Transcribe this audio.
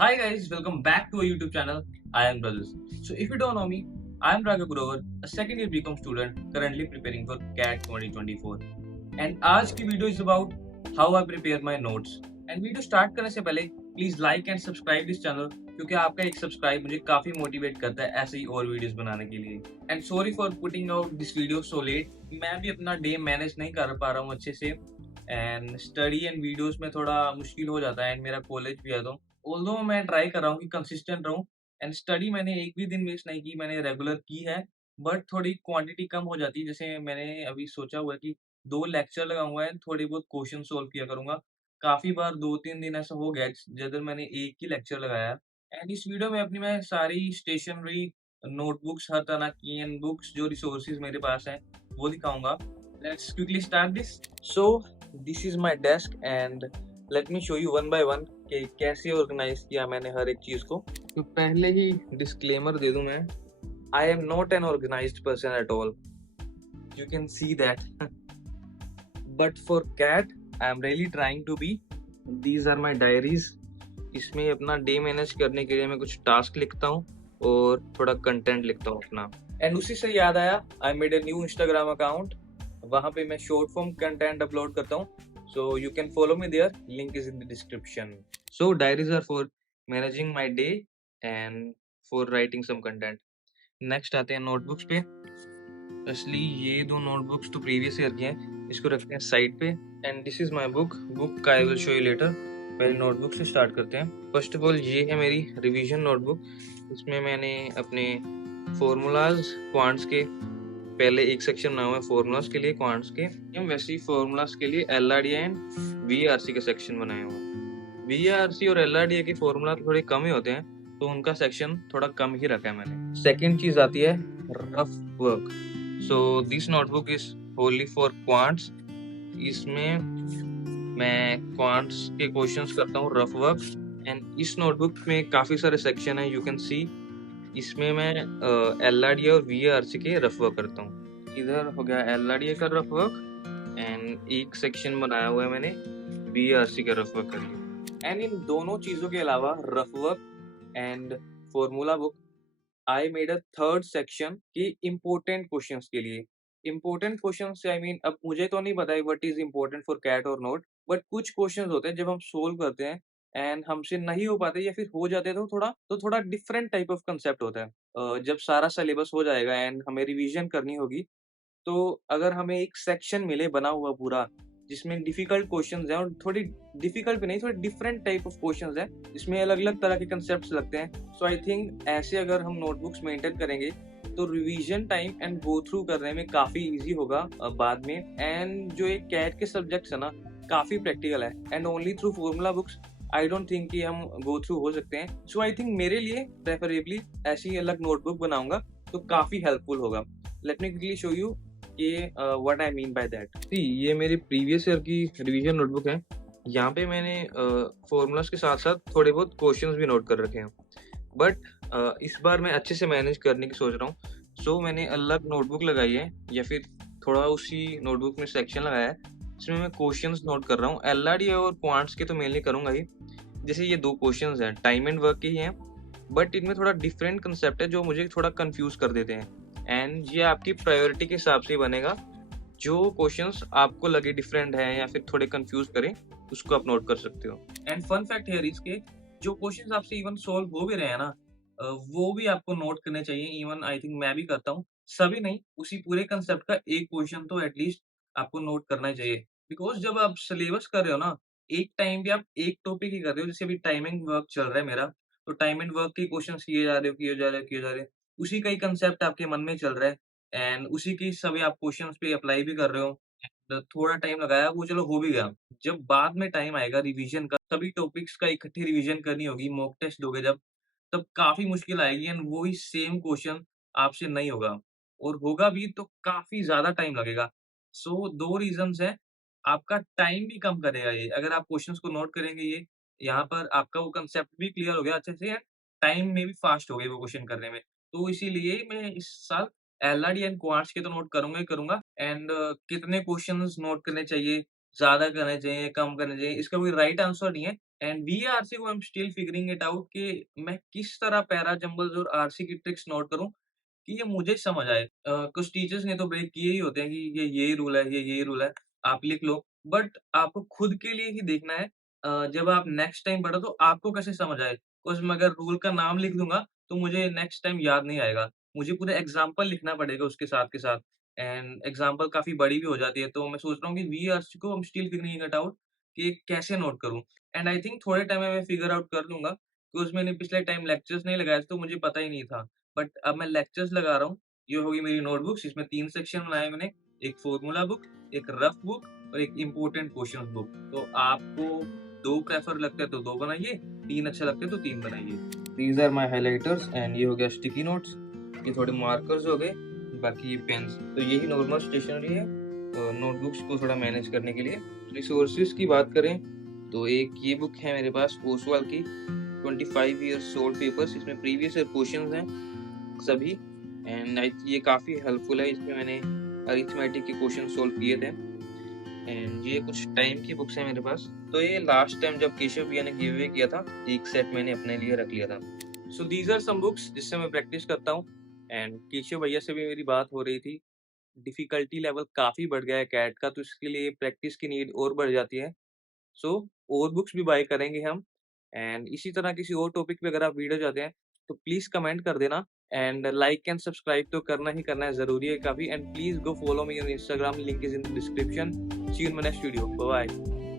Hi guys, welcome back to our YouTube channel. I am Brothers. So if you don't know me, I am Raghav Grover, a second year BCom student currently preparing for CAT 2024. And आज की video is about how I prepare my notes. And video start करने से पहले please like and subscribe this channel क्योंकि आपका एक subscribe मुझे काफी मोटिवेट करता है ऐसे ही और वीडियोस बनाने के लिए। And sorry for putting out this video so let, मैं भी अपना डे मैनेज नहीं कर पा रहा हूँ अच्छे से एंड स्टडी एंड वीडियोस में थोड़ा मुश्किल हो जाता है एंड मेरा कॉलेज भी है तो ऑल्दो मैं ट्राई कर रहा हूँ कि कंसिस्टेंट रहूँ एंड स्टडी मैंने एक भी दिन मिस नहीं की, मैंने रेगुलर की है बट थोड़ी क्वांटिटी कम हो जाती है। जैसे मैंने अभी सोचा हुआ है कि 2 लेक्चर लगाऊँगा एंड थोड़ी बहुत क्वेश्चन सॉल्व किया करूँगा। काफ़ी बार 2-3 दिन ऐसा हो गया जिधर मैंने एक ही लेक्चर लगाया एंड इस वीडियो में अपनी मैं सारी स्टेशनरी, नोटबुक्स हर तरह की एंड बुक्स जो रिसोर्सेज़ मेरे पास हैं, वो दिखाऊँगा। Let's quickly start this. So this is my desk and let me show you one by one कि कैसे ऑर्गेनाइज़ किया मैंने हर एक चीज़ को। तो पहले ही डिस्क्लेमर दे दूँ मैं, I am not an organized person at all. You can see that. But for cat, I am really trying to be. These are my diaries. इसमें अपना डे मैनेज करने के लिए मैं कुछ टास्क लिखता हूँ और थोड़ा कंटेंट लिखता हूँ अपना। एंड उसी से याद आया, I made a new Instagram account. वहाँ पे मैं शॉर्ट फॉर्म कंटेंट अपलोड करता हूँ। So you can follow me there, link is in the description. So diaries are for managing my day and for writing some content. Next आते हैं notebooks पे। असली ये दो नोटबुक्स तो प्रीवियस ईयर की हैं, इसको रखते हैं साइड पे। And this is my book I will show you later. पहले नोटबुक से स्टार्ट करते हैं। फर्स्ट ऑफ ऑल ये है मेरी रिवीजन नोटबुक। इसमें मैंने अपने फॉर्मूलाज क्वांट्स के पहले एक सेक्शन बनाया हुआ है फॉर्मूलाज के लिए क्वांट्स के, वैसे ही फॉर्मूलाज के लिए एलआरडी एंड वीआरसी का सेक्शन बनाया हुआ है। वीआरसी और एलआरडी के फॉर्मूला थोड़े कम ही होते हैं तो उनका सेक्शन थोड़ा कम ही रखा है मैंने। सेकंड चीज आती है rough work. So this notebook is Holi for quants. इसमें मैं क्वांट्स के क्वेश्चंस करता हूँ रफ वर्क एंड इस नोटबुक में काफी सारे सेक्शन है, यू कैन सी। इसमें मैं एलआरडी और वीआरसी के रफ वर्क करता हूँ। इधर हो गया एलआरडी का रफ वर्क एंड एक सेक्शन बनाया हुआ है मैंने वीआरसी का रफ वर्क करके। एंड इन दोनों चीजों के अलावा rough work and formula book I made a third section की इम्पोर्टेंट क्वेश्चंस के लिए। इम्पोर्टेंट क्वेश्चन से आई मीन अब मुझे तो नहीं पता है what is important for CAT और नोट, बट कुछ क्वेश्चंस होते हैं जब हम सोल्व करते हैं एंड हमसे नहीं हो पाते या फिर हो जाते हैं तो थोड़ा डिफरेंट टाइप ऑफ कंसेप्ट होता है। जब सारा सिलेबस हो जाएगा एंड हमें रिवीजन करनी होगी तो अगर हमें एक सेक्शन मिले बना हुआ पूरा जिसमें डिफिकल्ट क्वेश्चंस हैं और थोड़ी डिफिकल्ट भी नहीं, थोड़ी डिफरेंट टाइप ऑफ क्वेश्चंस हैं जिसमें अलग अलग तरह के कंसेप्ट्स लगते हैं। सो आई थिंक ऐसे अगर हम नोटबुक्स मेंटेन करेंगे तो revision time and go through करने में काफी इजी होगा बाद में। एंड जो एक कैट के सब्जेक्ट्स है ना, काफी प्रैक्टिकल है and only through formula books I don't think कि हम गो थ्रू हो सकते हैं। सो आई थिंक मेरे लिए प्रेफरेबली ऐसी अलग नोटबुक बनाऊंगा तो काफी हेल्पफुल होगा। Let me quickly show you कि what I mean by that. See ये मेरी प्रीवियस ईयर की रिवीजन नोटबुक है। यहाँ पे मैंने फॉर्मूलाज के साथ साथ थोड़े बहुत क्वेश्चंस भी नोट कर रखे हैं बट इस बार मैं अच्छे से मैनेज करने की सोच रहा हूँ। सो मैंने अलग नोटबुक लगाई है या फिर थोड़ा उसी नोटबुक में सेक्शन लगाया है जिसमें मैं क्वेश्चंस नोट कर रहा हूँ। एलआरडी और क्वांट्स के तो मेनली करूंगा ही। जैसे ये दो क्वेश्चंस हैं टाइम एंड वर्क के ही हैं बट इनमें थोड़ा डिफरेंट कंसेप्ट है जो मुझे थोड़ा कंफ्यूज कर देते हैं एंड ये आपकी प्रायोरिटी के हिसाब से ही बनेगा। जो क्वेश्चंस आपको लगे डिफरेंट है या फिर थोड़े कंफ्यूज करें उसको आप नोट कर सकते हो। एंड फन फैक्ट है इसके, जो क्वेश्चंस आपसे इवन सॉल्व हो भी रहे हैं ना, वो भी आपको नोट करने चाहिए। इवन आई थिंक मैं भी करता हूँ, सभी नहीं, उसी पूरे कंसेप्ट का एक क्वेश्चन तो एटलीस्ट आपको नोट करना ही चाहिए। बिकॉज जब आप सिलेबस कर रहे हो ना, एक टाइम पे आप एक टॉपिक ही कर रहे हो। जैसे अभी टाइमिंग वर्क चल रहा है मेरा, तो टाइम एंड वर्क के क्वेश्चन किए जा रहे हो किए जा रहे हो किए जा रहे हो, उसी का ही कंसेप्ट आपके मन में चल रहा है एंड उसी की सभी आप क्वेश्चंस पे अप्लाई भी कर रहे हो। थोड़ा टाइम लगाया वो चलो हो भी गया। जब बाद में टाइम आएगा रिवीजन का, सभी टॉपिक्स का इकट्ठी रिवीजन करनी होगी, मॉक टेस्ट दोगे जब, तब काफ़ी मुश्किल आएगी एंड वही सेम क्वेश्चन आपसे नहीं होगा और होगा भी तो काफ़ी ज़्यादा टाइम लगेगा। सो 2 रीज़न्स हैं, आपका टाइम भी कम करेगा ये, अगर आप क्वेश्चंस को नोट करेंगे ये, यहाँ पर आपका वो कांसेप्ट भी क्लियर हो गया अच्छे से एंड टाइम में भी फास्ट हो गए वो क्वेश्चन करने में। तो इसीलिए मैं इस साल एलआरडी एंड क्वांट्स के तो नोट करूँगा ही करूँगा एंड कितने क्वेश्चंस नोट करने चाहिए, ज़्यादा करने चाहिए, कम करने चाहिए, इसका कोई राइट आंसर नहीं है। एंड वीआरसी को I am still figuring it out कि मैं किस तरह पैरा जंबल्स और आरसी की ट्रिक्स नोट करूं कि ये मुझे समझ आए। कुछ टीचर्स ने तो ब्रेक किए ही होते हैं कि ये रूल है, ये रूल है, आप लिख लो। बट आपको खुद के लिए ही देखना है जब आप नेक्स्ट टाइम पढ़ो तो आपको कैसे समझ आए। बिकॉज़ मैं अगर रूल का नाम लिख दूँगा तो मुझे नेक्स्ट टाइम याद नहीं आएगा। मुझे पूरा एग्ज़ाम्पल लिखना पड़ेगा उसके साथ के साथ एंड एग्ज़ाम्पल काफ़ी बड़ी भी हो जाती है। तो मैं सोच रहा हूँ कि वीआरसी को I am still figuring it out कि कैसे नोट करूँ। एंड आई थिंक थोड़े टाइम में मैं फिगर आउट कर लूँगा बिकॉज़ मैंने पिछले टाइम लेक्चर्स नहीं लगाए थे तो मुझे पता ही नहीं था। बट अब मैं लेक्चर्स लगा रहा हूँ। ये होगी मेरी नोटबुक्स, इसमें 3 सेक्शन बनाए मैंने, एक फ़ॉर्मूला बुक, एक रफ बुक और एक इम्पोर्टेंट क्वेश्चंस बुक। तो आपको 2 प्रेफर लगते हैं तो 2 बनाइए, 3 अच्छे लगते हैं तो 3 बनाइए। These are my highlighters and ये हो गया स्टिकी नोट्स, ये थोड़े मार्कर्स हो गए, बाकी ये पेन्स। तो यही नॉर्मल स्टेशनरी है नोटबुक्स को थोड़ा मैनेज करने के लिए। रिसोर्सेज़ की बात करें तो एक ये बुक है मेरे पास ओसवाल की 25 ईयर्स सोल्ड पेपर्स, इसमें प्रीवियस ईयर क्वेश्चंस हैं सभी एंड ये काफ़ी हेल्पफुल है। इसमें मैंने अरिथमेटिक के क्वेश्चन सोल्व किए थे एंड ये कुछ टाइम की बुक्स हैं मेरे पास। तो ये लास्ट टाइम जब केशव भैया ने गिव अवे किया था, एक सेट मैंने अपने लिए रख लिया था। So these are some books जिससे मैं प्रैक्टिस करता हूँ एंड केशव भैया से भी मेरी बात हो रही थी। डिफ़िकल्टी लेवल काफ़ी बढ़ गया है कैट का, तो इसके लिए प्रैक्टिस की नीड और बढ़ जाती है। सो और बुक्स भी बाय करेंगे हम एंड इसी तरह किसी और टॉपिक पे अगर आप वीडियो चाहते हैं तो प्लीज कमेंट कर देना एंड लाइक एंड सब्सक्राइब तो करना ही करना है, जरूरी है काफी। And please go follow me on Instagram, link is in the description. See you in my next video, bye bye.